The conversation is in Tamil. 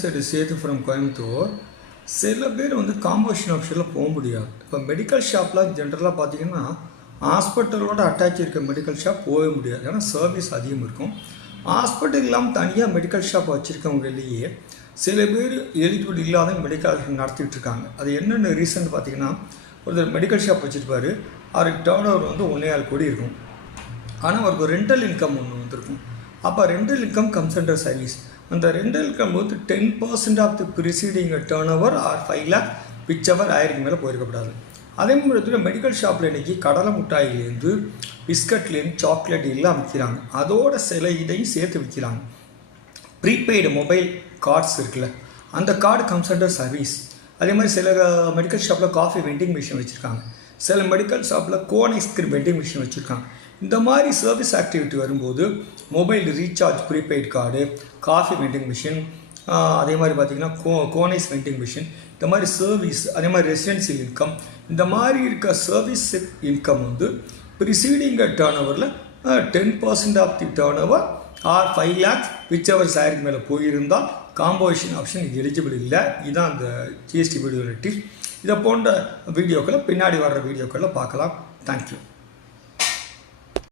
Side Setu from Coimbatore. சில பேர் காம்போசிஷன் ஆப்ஷனில் போக முடியாது. இப்போ மெடிக்கல் ஷாப்லாம் ஜென்ரலாக பார்த்தீங்கன்னா ஹாஸ்பிட்டலோட அட்டாச் இருக்க மெடிக்கல் ஷாப் போகவே முடியாது. ஏன்னா சர்வீஸ் அதிகம் இருக்கும். ஹாஸ்பிட்டல் இல்லாமல் தனியாக மெடிக்கல் ஷாப் வச்சுருக்கவங்களையே சில பேர் எலிஜிபிள் இல்லாத மெடிக்கல் நடத்திட்டு இருக்காங்க. அது என்னென்ன ரீசன் பார்த்தீங்கன்னா, ஒருத்தர் மெடிக்கல் ஷாப் வச்சுருப்பார், அவருக்கு டேர்ன் ஓவர் 1.5 கோடி இருக்கும். ஆனால் அவருக்கு ரெண்டல் இன்கம் ஒன்று வந்துருக்கும். அப்போ rental income comes under service. அந்த rental income 10% of the preceding turnover over R 5 lakh whichever ஆயிரம் மேலே போயிருக்கப்படாது. அதே மாதிரி மெடிக்கல் ஷாப்பில் இன்றைக்கி கடலை மிட்டாயிலேருந்து பிஸ்கட்லேருந்து சாக்லேட் எல்லாம் விற்கிறாங்க. அதோட சில இதையும் சேர்த்து விற்கிறாங்க. ப்ரீபெய்டு மொபைல் கார்ட்ஸ் இருக்குல்ல, அந்த கார்டு கம்ஸ் அண்டர் சர்வீஸ். அதே மாதிரி சில மெடிக்கல் ஷாப்பில் காஃபி வெண்டிங் மிஷின் வச்சுருக்காங்க. சில மெடிக்கல் ஷாப்பில் கோன் ஐஸ்கிரீம் வெண்டிங் மிஷின் வச்சுருக்காங்க. இந்த மாதிரி சர்வீஸ் ஆக்டிவிட்டி வரும்போது mobile recharge prepaid card, coffee vending machine, அதே மாதிரி பார்த்திங்கன்னா கோனைஸ் வெண்டிங் மிஷின், இந்த மாதிரி சர்வீஸ், அதே மாதிரி ரெசிடென்சியல் இன்கம், இந்த மாதிரி இருக்க சர்வீஸ் இன்கம் ப்ரிசீடிங் டேர்ன் ஓவரில் 10% of the turn over R 5 lakhs whichever சாரிக்கு மேலே போயிருந்தால் காம்போசிஷன் ஆப்ஷன் எலிஜிபிள் இல்லை. இதுதான் அந்த ஜிஎஸ்டி வீடியோ டிப்ஸ். இதை போன்ற வீடியோக்களை பின்னாடி வர்ற வீடியோக்களில் பார்க்கலாம். தேங்க்யூ.